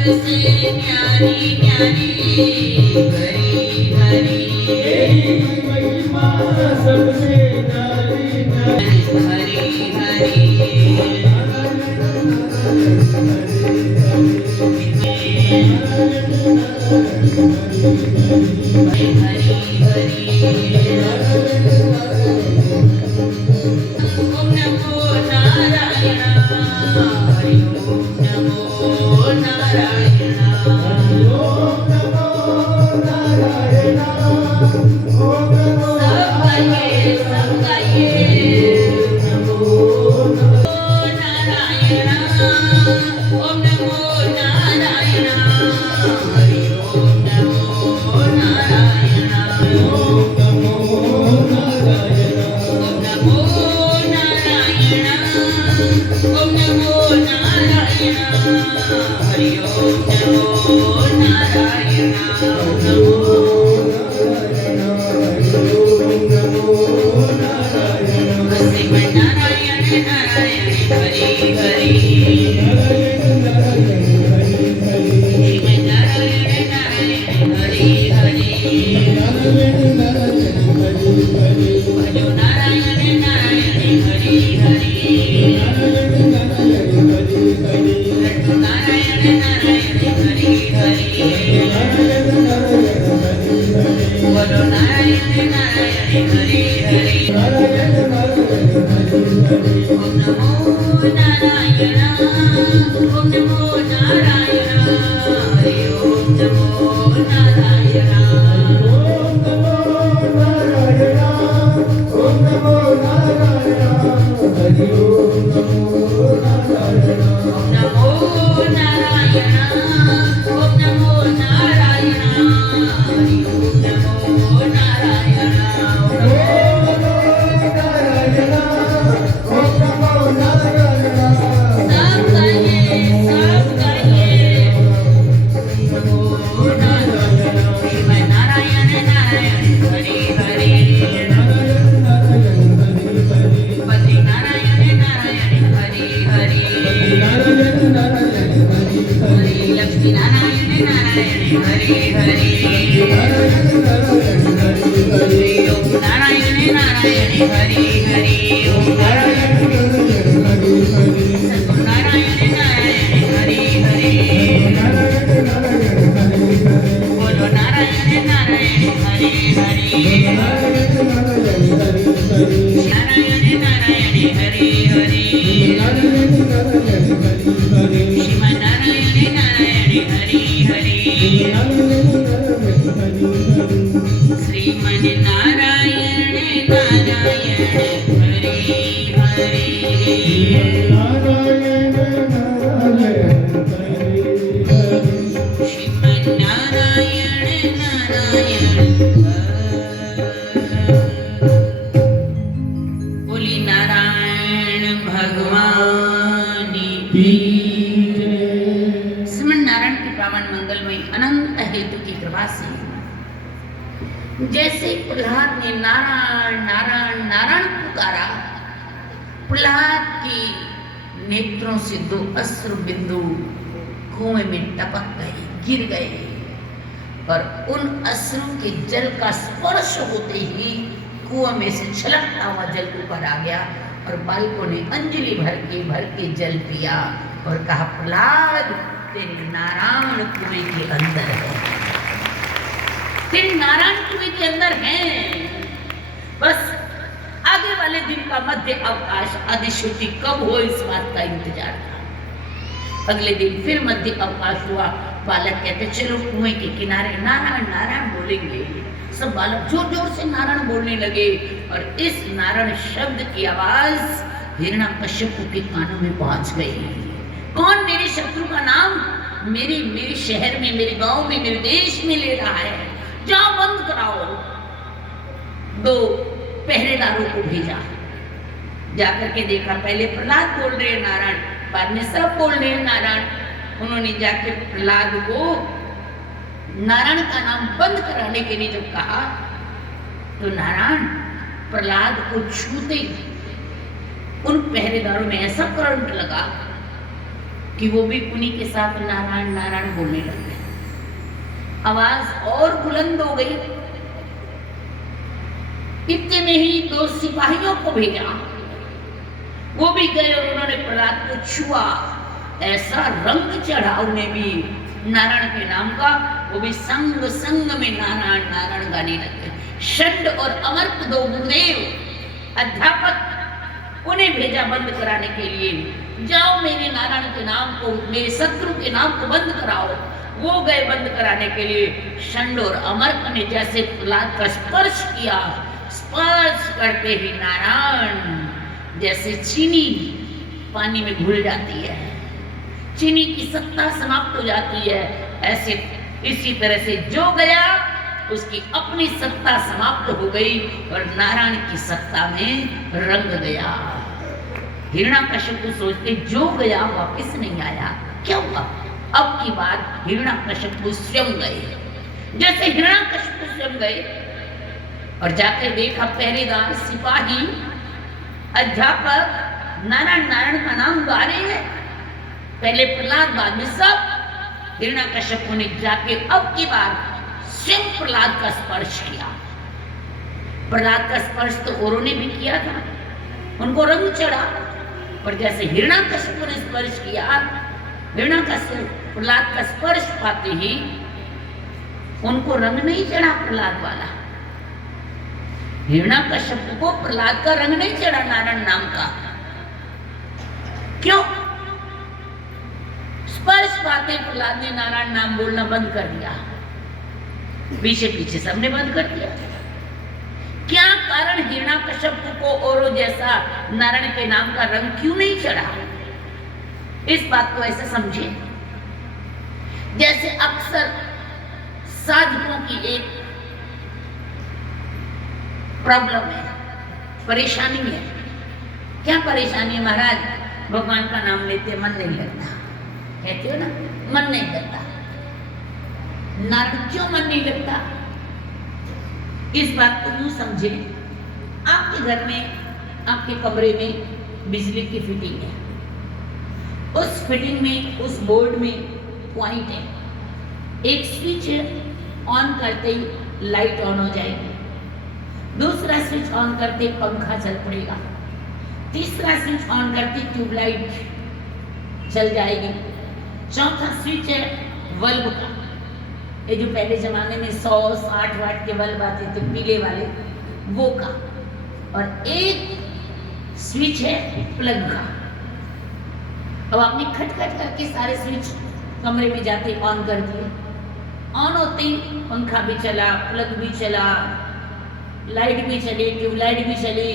सबसे न्यारी न्यारी हरी हरी तेरी महिमा सबसे न्यारी न्यारी हरी हरी हरी हरी ओम नमो नारायण हरि ओम नमो नारायण ओम नमो नारायण ओम नमो सब गाइए नमो नारायण ओम नमो नारायण हरि ओम नमो नारायण ओम नमो नारायण ओम नमो नारायण ओम नमो नारायण हरि ओम नमो नारायण ओम नमो श्रीमन्नारायण नारायण हरि हरि श्रीमन्नारायण नारायण हरि हरि भजो नारायण नारायण हरि हरि रटो नारायण नारायण हरि हरि बोलो नारायण नारायण हरि हरि ओम नमो नारायण ओम नमो नारायण हरि ओम नमो नारायण ओम नमो नारायण ओम नमो नारायण हरि ओम नमो नारायण ओम नमो नारायण ओम नमो नारायण हरि ओम नमो नारायण ओम नमो नारायण ओम नमो नारायण सब गाइए नमो नारायण श्रीमन नारायण नारायण हरि हरि पति नारायण नारायण हरि हरि हरि लक्ष्मी नारायण नारायण हरि हरि हरि ओम नारायण नारायण हरि हरि ओम सद्गुरु नारायण नारायण हरि हरि बोलो नारायण नारायण हरि हरि नारायण नारायण हरि हरि श्रीमन नारायण नारायण हरि हरि श्रीमन नारायण नारायण हरि हरि श्रीमन नारायण नारायण बोली नारायण भगवान की श्रीमन नारायण की पावन मंगलमय अनंत हेतु की कृपा से जैसे प्रहलाद ने नारायण नारायण नारायण पुकारा, प्रहलाद की नेत्रों से दो अश्रु बिंदु कुएं में टपक गए, गिर गए और उन अश्रु के जल का स्पर्श होते ही कुएं में से छलकता हुआ जल ऊपर आ गया और बालकों ने अंजलि भर के जल पिया और कहा, प्रहलाद तेरे नारायण कुएं के अंदर है, तेरे नारायण कुएं के अंदर है। बस आगे वाले दिन का मध्य अवकाश अधिश्रुति कब हो इस बात का इंतजार था। अगले दिन फिर मध्य अवकाश हुआ। बालक कहते चलो कुएं के किनारे नारायण नारायण बोलेंगे। सब बालक जोर जोर से नारायण बोलने लगे और इस नारायण शब्द की आवाज हिरण्यकश्यप के कानों में पहुंच गई। कौन मेरे शत्रु का नाम मेरे शहर में, मेरे गांव में, मेरे देश में ले रहा है? जाओ बंद कराओ। दो पहरेदारों को भेजा, जाकर के देखा, पहले प्रहलाद बोल रहे हैं नारायण, बाद में सब बोल रहे हैं नारायण। उन्होंने जाके प्रहलाद को नारायण का नाम बंद कराने के लिए जब कहा तो नारायण प्रहलाद को छूते उन पहरेदारों में ऐसा करंट लगा, कि वो भी उन्हीं के साथ नारायण नारायण बोलने लग गए। आवाज और बुलंद हो गई। इतने में ही 2 सिपाहियों को भेजा, वो भी गए और उन्होंने प्रहलाद को छुआ। ऐसा रंग चढ़ा उन्हें भी नारायण के नाम का, वो भी संग संग में नारायण नारायण गाने लगे। षड और अमर्क 2 गुरुदेव अध्यापक, उन्हें भेजा बंद कराने के लिए। जाओ मेरे नारायण के नाम को, मेरे शत्रु के नाम को बंद कराओ। वो गए बंद कराने के लिए। षड और अमर्क ने जैसे प्रहलाद का स्पर्श किया, स्पर्श करते ही नारायण जैसे चीनी पानी में घुल जाती है, चीनी की सत्ता समाप्त हो जाती है, ऐसे इसी तरह से जो गया उसकी अपनी सत्ता समाप्त हो गई और नारायण की सत्ता में रंग गया। हिरण्याकश्यप सोचते जो गया वापस नहीं आया, क्या हुआ? अब की बात हिरण्याकश्यप स्वयं गए। जैसे हिरण्याकश्यप स्वयं गए और जाकर देखा पहरेदार, सिपाही, अध्यापक नारायण नारायण का नाम गा रहे हैं। पहले प्रहलाद, बाद में सब। हिरण्याकश्यप ने जाके अब की बार स्वयं प्रहलाद का स्पर्श किया। प्रहलाद का स्पर्श तो औरों ने भी किया था, उनको रंग चढ़ा, पर जैसे हिरण्याकश्यप ने स्पर्श किया, हिरण्याकश्यप प्रहलाद का स्पर्श पाते ही उनको रंग नहीं चढ़ा प्रहलाद वाला। हिरण्याकश्यप को प्रहलाद का रंग नहीं चढ़ा नारायण नाम का। क्यों? स्पर्श पाते प्रहलाद ने नारायण नाम बोलना बंद कर दिया। पीछे पीछे सबने बंद कर दिया। क्या कारण हिरण्याकश्यप को औरों जैसा नारायण के नाम का रंग क्यों नहीं चढ़ा? इस बात को ऐसे समझे जैसे अक्सर साधकों की एक प्रॉब्लम है, परेशानी है। क्या परेशानी है महाराज? भगवान का नाम लेते मन नहीं लगता, कहते हो ना, मन नहीं लगता। नारायण क्यों मन नहीं लगता? इस बात को यूं समझे, आपके घर में, आपके कमरे में बिजली की फिटिंग है। उस फिटिंग में, उस बोर्ड में पॉइंट है। एक स्विच ऑन करते ही लाइट ऑन हो जाएगी, दूसरा स्विच ऑन करते ही पंखा चल पड़ेगा, तीसरा स्विच ऑन करते ट्यूबलाइट चल जाएगी, चौथा स्विच है बल्ब का, ये जो पहले जमाने में 100-60 वाट के बल्ब आते थे पीले वाले, वो का, और एक स्विच है प्लग का। अब आपने खटखट करके सारे स्विच कमरे में जाते ऑन कर दिए। ऑन होते ही पंखा भी चला, प्लग भी चला, लाइट भी चली, ट्यूबलाइट भी चली,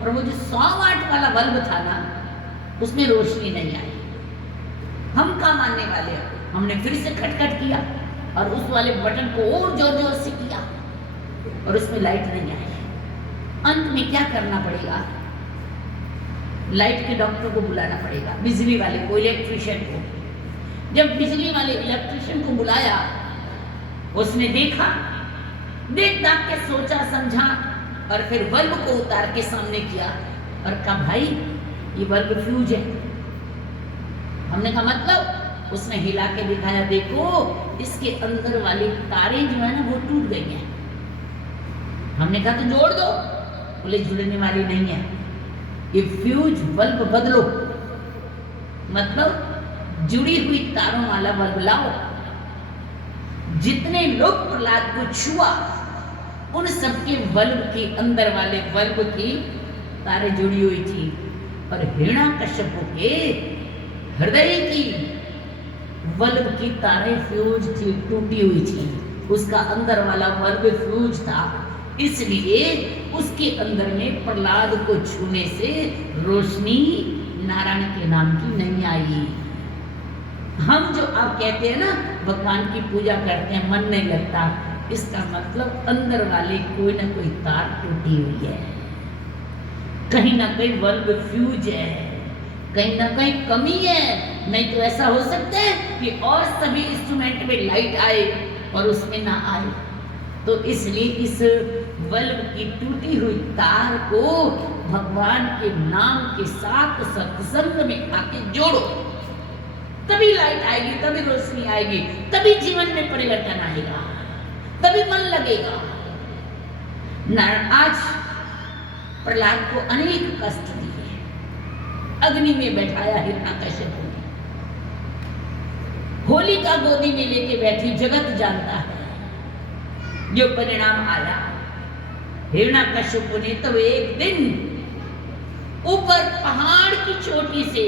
और वो जो 100 वाट वाला बल्ब था ना, उसमें रोशनी नहीं आई। हम क्या मानने वाले हैं? हमने फिर से खटखट किया और उस वाले बटन को और जोर जोर से किया और उसमें लाइट नहीं आई। अंत में क्या करना पड़ेगा? लाइट के डॉक्टर को बुलाना पड़ेगा, बिजली वाले को, इलेक्ट्रिशियन को। जब बिजली वाले इलेक्ट्रिशियन को बुलाया, उसने देखा, देख दाख के सोचा समझा और फिर बल्ब को उतार के सामने किया और कहा भाई ये बल्ब फ्यूज है। हमने कहा मतलब? उसने हिला के दिखाया, देखो इसके अंदर वाली तारें जो है ना वो टूट गई हैं। हमने कहा तो जोड़ दो, बोले जुड़ने वाली नहीं है, ये फ्यूज बल्ब बदलो, मतलब जुड़ी हुई तारों वाला बल्ब लाओ। जितने लोग प्रहलाद को छुआ उन सबके बल्ब के अंदर वाले बल्ब की तारें जुड़ी हुई थी और हिरण्याकश्यप के हृदय की बल्ब की तारें फ्यूज थी, टूटी हुई थी। उसका अंदर वाला बल्ब फ्यूज था, इसलिए उसके अंदर में प्रहलाद को छूने से रोशनी नारायण के नाम की नहीं आई। हम जो आप कहते हैं ना भगवान की पूजा करते हैं मन नहीं लगता, इसका मतलब अंदर वाले कोई ना कोई तार टूटी हुई है, कहीं ना कहीं बल्ब फ्यूज है, कहीं ना कहीं कमी है। नहीं तो ऐसा हो सकता है कि और सभी इंस्ट्रूमेंट में लाइट आए और उसमें ना आए। तो इसलिए इस बल्ब की टूटी हुई तार को भगवान के नाम के साथ सत्संग में आके जोड़ो। तभी लाइट आएगी, तभी रोशनी आएगी, तभी जीवन में परिवर्तन आएगा, तभी मन लगेगा। आज प्रहलाद को अनेक कष्ट दिए, अग्नि में बैठाया हिरण्यकश्यप ने, होलिका गोदी में लेके बैठी, जगत जानता है जो परिणाम आया। हिरण्यकश्यप ने तो एक दिन ऊपर पहाड़ की चोटी से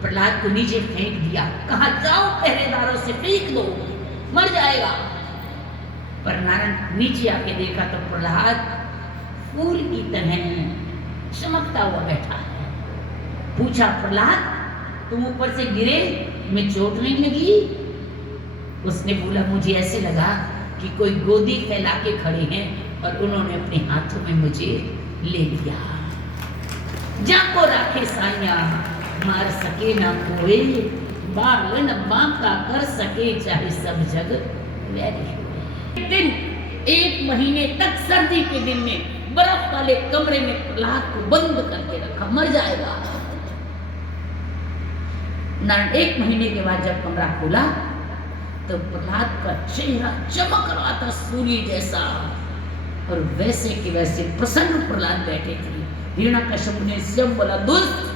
प्रहलाद को नीचे फेंक दिया, कहा जाओ पहरेदारों से फेंक दो, मर जाएगा। पर नारायण नीचे आके देखा तो प्रहलाद फूल की तरह चमकता हुआ बैठा है। पूछा, प्रहलाद तुम ऊपर से गिरे, तुम्हें चोट नहीं लगी? उसने बोला, मुझे ऐसे लगा कि कोई गोदी फैला के खड़े हैं और उन्होंने अपने हाथों में मुझे ले लिया। जाको राखे साइया मार सके ना कोई, बाल न बांका कर सके चाहे सब जग वैरी हुए। एक दिन, एक महीने तक सर्दी के दिन में बर्फ वाले कमरे में प्रहलाद को बंद करके रखा, मर जाएगा। एक महीने के बाद जब कमरा खुला तो प्रहलाद का चेहरा चमक रहा था सूर्य जैसा, और वैसे के वैसे प्रसन्न प्रहलाद बैठे थे। हिरण्यकश्यप ने स्वयं बोला, दुष्ट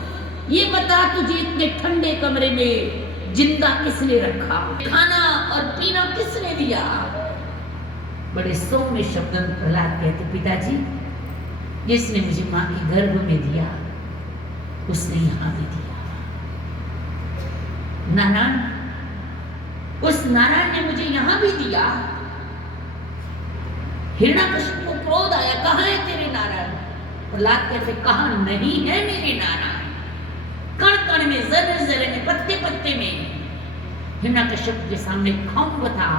ये बता तुझे इतने ठंडे कमरे में जिंदा किसने रखा, खाना और पीना किसने दिया? बड़े सौम्य शब्द में प्रहलाद कहते, पिताजी जिसने मुझे मां के गर्भ में दिया उसने यहां भी दिया। नारायण, उस नारायण ने मुझे यहां भी दिया। हिरण्यकश्यप को क्रोध आया, कहां है तेरे नारायण? प्रहलाद कहते, कहां नहीं है मेरे नारायण, कण कण में, जर्रे जर्रे में, पत्ते पत्ते में। हिरण्यकश्यप के सामने खम्भ था,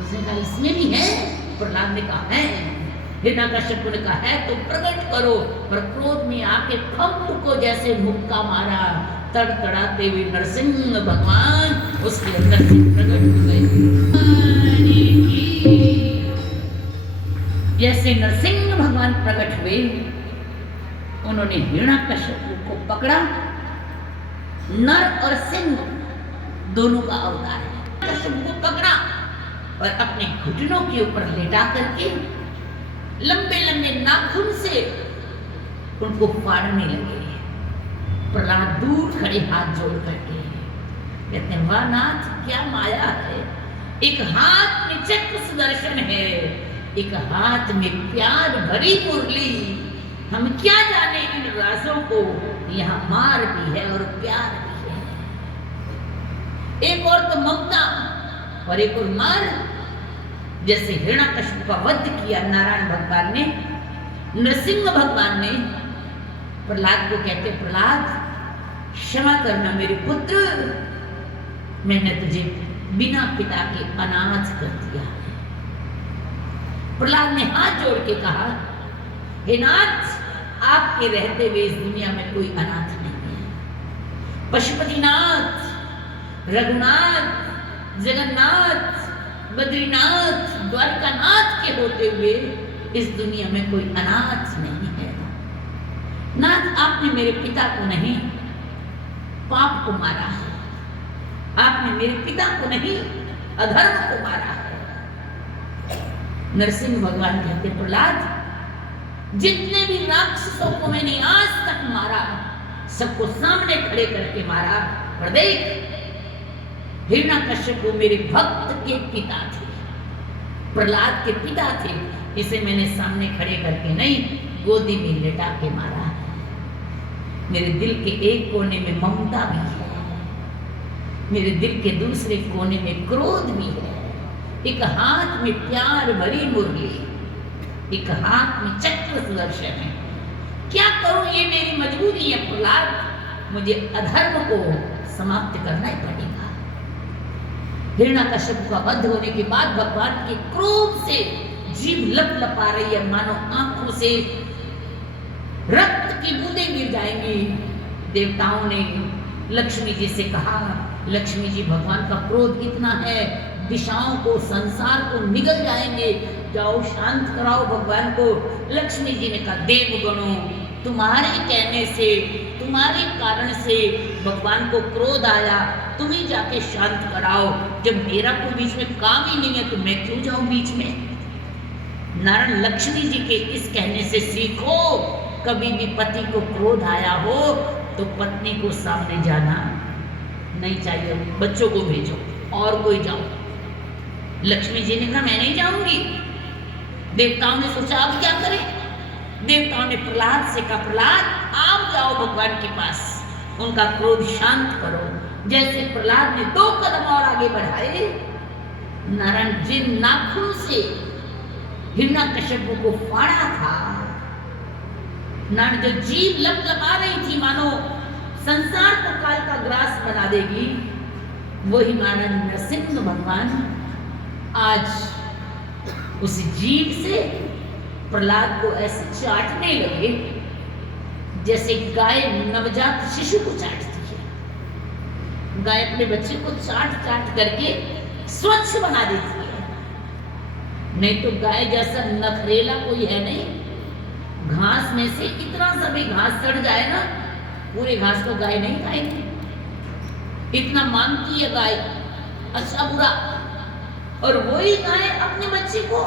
उसने कहा इसमें भी है? प्रहलाद ने कहा है। हिरण्यकश्यप ने कहा है तो प्रकट करो, पर क्रोध में आके खम्भ को जैसे मुक्का मारा, तड़तड़ाते हुए नरसिंह भगवान उसके अंदर से प्रकट हो गए। जैसे नरसिंह भगवान प्रकट हुए, उन्होंने हिरण्यकश्यप को पकड़ा। नर और सिंह दोनों का अवतार है। कश्यप को पकड़ा और अपने घुटनों के ऊपर लेटा करके लंबे लंबे नाखून से उनको फाड़ने लगे। प्रहलाद दूर खड़े हाथ जोड़ करके कहते हैं, वाह नाथ क्या माया है, एक हाथ में चक्र सुदर्शन है, एक हाथ में प्यार भरी मुरली। हम क्या जाने इन राजों को, यहाँ मार भी है और प्यार भी है। एक और तो ममता और एक और मार। जैसे हिरण्यकश्यप का वध किया नारायण भगवान ने, नरसिंह भगवान ने प्रहलाद को कहते, प्रहलाद क्षमा करना मेरे पुत्र, मैंने तुझे बिना पिता के अनाथ कर दिया है। प्रहलाद ने हाथ जोड़ के कहा, हे नाथ, आपके रहते हुए इस दुनिया में कोई अनाथ नहीं है। पशुपतिनाथ, रघुनाथ, जगन्नाथ, बद्रीनाथ, द्वारकानाथ के होते हुए इस दुनिया में कोई अनाथ नहीं है। नाथ, आपने मेरे पिता को नहीं, पाप को मारा है। आपने मेरे पिता को नहीं, अधर्म को मारा है। नरसिंह भगवान कहते, प्रहलाद जितने भी राक्षसों को मैंने आज तक मारा, सबको सामने खड़े करके मारा, पर देख हिरण्यकश्यप मेरे भक्त के पिता थे, प्रहलाद के पिता थे, इसे मैंने सामने खड़े करके नहीं, गोदी में लेटा के मारा है। मेरे दिल के एक कोने में ममता भी है, मेरे दिल के दूसरे कोने में क्रोध भी है। एक हाथ में प्यार भरी मुरली, एक हाथ में चक्र सुदर्शन है। क्या करूं, ये मेरी मजबूरी है प्रहलाद, मुझे अधर्म को समाप्त करना ही पड़ेगा। हिरण्यकश्यप का वध होने के बाद भगवान के क्रोध से जीभ लपलपा रही है, मानो आंखों से रक्त की बूंदें गिर जाएंगी। देवताओं ने लक्ष्मी जी से कहा, लक्ष्मी जी भगवान का क्रोध इतना है, दिशाओं को, संसार को निगल जाएंगे, जाओ शांत कराओ भगवान को। लक्ष्मी जी ने कहा, देवगणों तुम्हारे कहने से तुम्हारे कारण से भगवान को क्रोध आया, तुम ही जाके शांत कराओ। जब मेरा कोई बीच में काम ही नहीं है तो मैं क्यों जाऊं बीच में। नारायण लक्ष्मी जी के इस कहने से सीखो, कभी भी पति को क्रोध आया हो तो पत्नी को सामने जाना नहीं चाहिए, बच्चों को भेजो और कोई जाओ। लक्ष्मी जी ने कहा मैं नहीं जाऊंगी। देवताओं ने सोचा अब क्या करें। देवताओं ने प्रहलाद से कहा प्रहलाद आप जाओ भगवान के पास, उनका क्रोध शांत करो। जैसे प्रहलाद ने 2 कदम और आगे बढ़ाए, नारायण जिन नाखून से हिरण्यकश्यप को फाड़ा था, नारायण जो जीभ लपलपा रही थी मानो संसार को काल का ग्रास बना देगी, वही नारायण नरसिंह भगवान आज उस जीभ से प्रहलाद को ऐसे चाटने लगे जैसे गाय नवजात शिशु को चाटती है। गाय अपने बच्चे को चाट चाट करके स्वच्छ बना देती है। नहीं तो गाय जैसा नखरेला कोई है नहीं। घास में से इतना सा भी घास सड़ जाए ना, पूरे घास को गाय नहीं खाएगी, इतना मांगती है गाय अच्छा बुरा। और वही गाय अपने बच्चे को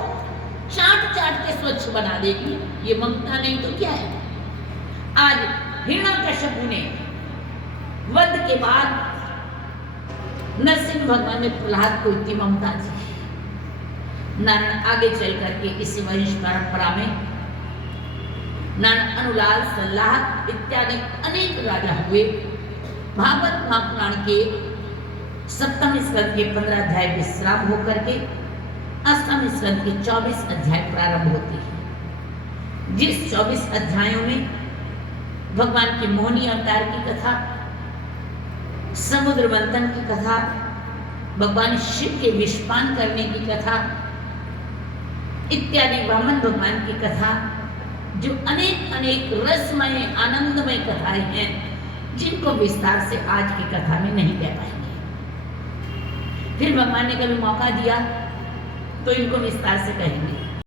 चाट चाट के स्वच्छ बना देगी, ये ममता नहीं तो क्या है। आज हिरण्यकश्यप ने वध के बाद नरसिंह भगवान ने प्रहलाद को इतनी ममता दी। नारायण आगे चल करके इस वंश परंपरा में नारायण अनुलाल सल्लाह इत्यादि अनेक राजा हुए। भागवत महापुराण के 7वें स्कंद के 15 अध्याय विश्राम होकर के 8वें स्कंद के 24 अध्याय प्रारंभ होते हैं। जिस 24 अध्यायों में भगवान के मोहिनी अवतार की कथा, समुद्र मंथन की कथा, भगवान शिव के विषपान करने की कथा इत्यादि, वामन भगवान की कथा, जो अनेक अनेक रसमय आनंदमय कथाएं हैं जिनको विस्तार से आज की कथा में नहीं कह पाएंगे। फिर भगवान ने कभी मौका दिया तो इनको विस्तार से कहेंगे।